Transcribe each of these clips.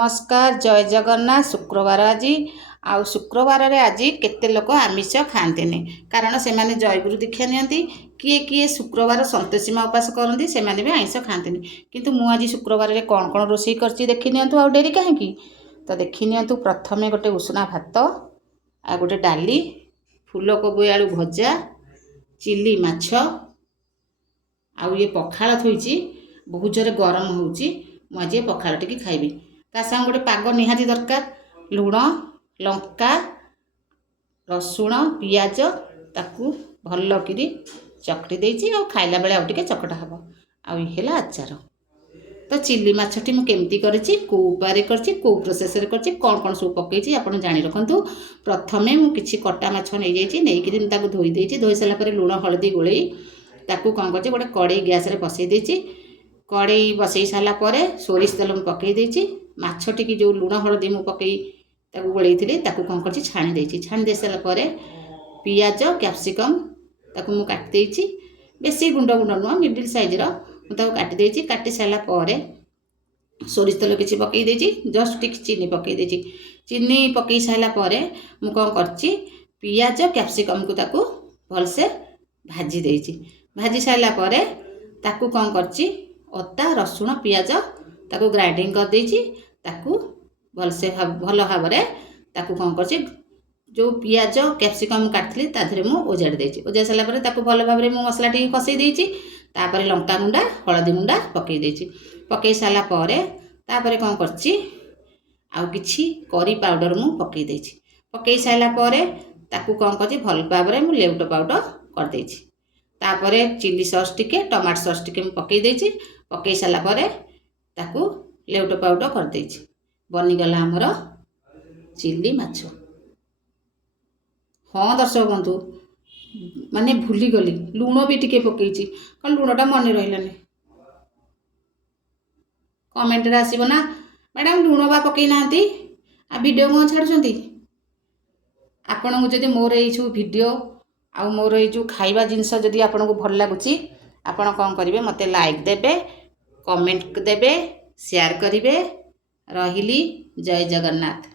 नमस्कार जय जगन्नाथ शुक्रवार आज आउ शुक्रवार रे आज केते लोक आमिष खाते कारण से माने जयगुरु दीक्षा नियंती किए किए शुक्रवार संतोषीमा उपास करती से माने भी आइष खाते किंतु मु आज शुक्रवार रे कौन कौन रोषे करछि देखि नियंतु आ डेरी कहीं तो देखि नियंतु प्रथमे गोटे उषुना भात आ गोटे डाली फूलकोबी आलू भजा चिली माछ आउ ये पखाल थोइछि बहुत जोरे गरम होउछि मुझे पखाल टिके खाइबी ता संग गोटे पाग निहाती दरकार लुण लंका रसुण पियाज ताकू भल कि चकटी देछि आ खाइला बेले आ टिके चकटा हबो आ हेला आचार तो चिली माछटी मु केमती करछि को उपारे करछि को प्रोसेस रे करछि कोन कोन सब पकेछि आपण जानि रखंतु प्रथमे मु किछि कटा माछ नै जाइछि नै कि ताकू धोई देछि धोई सला परे लुण हळदी गोळेई ताकू कोन करछि गोटे कड़ाई गैस रे बसई देछि कड़ाई बसई साला परे सोरिष तेल मु पकई देछि माछटी की जो लुण हळदी मु पकई ताकू गोळेई थिले ताकू कोन करछि छाणी देछि छाणी दे साला परे पियाज कैप्सिकम ताकू मु काट देछि बेसी गुंड गुंड न मिडिल साइज रो मु ताकू काट देछि काटी साला परे सोरिष तेल किछि पकई देछि जस्ट टिक चीनी पकई देछि चीनी पकई साला परे मु कोन करछि पियाज कैप्सिकम को ताकू भल से भाजी देछि भाजी साला परे ताकू कोन करछि अदा रसुण पियाज ताकू ग्राइंडिंग कर देछि ताकू भल से भल भाबरे ताकू कोन करछि जो पियाज कैप्सिकम काटली ता धरे मु ओजाड़ देछि ओजाड़ साला परे ताकू भल भाबरे मु मसला टी कसई देछि तापरे लंका गुंडा हळदी गुंडा पकई देछि पकई साला परे तापरे कोन करछि आ किछि करी पाउडर मु पकई देछि पकई साला परे ताकू कोन करछि भल भाबरे मु लेउट पाउडर कर देछि तापरे चिली सॉस टिके टमाटो सॉस टिके मु पकई देछि पकई साला परे ताकू लेउट पाउडर कर देछि बनी गला हमर चिली माछ। हाँ दर्शक बंधु माने भूली गली लुण भी टिके पकईछि कारण लुणटा मन रहिलानी कमेंट रे आसीबो ना मैडम लुण बा पकई नांती आ वीडियो को छाडुछंती आपन को जदी मोर ए छु वीडियो आ मोर ए जो खाइबा जिंस जदी आपन को भल लागुची आपन कोन करिवे मते लाइक देबे कमेंट देबे शेयर करिवे रहिली जय जगन्नाथ।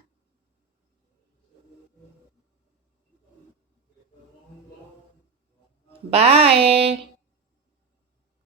बाय।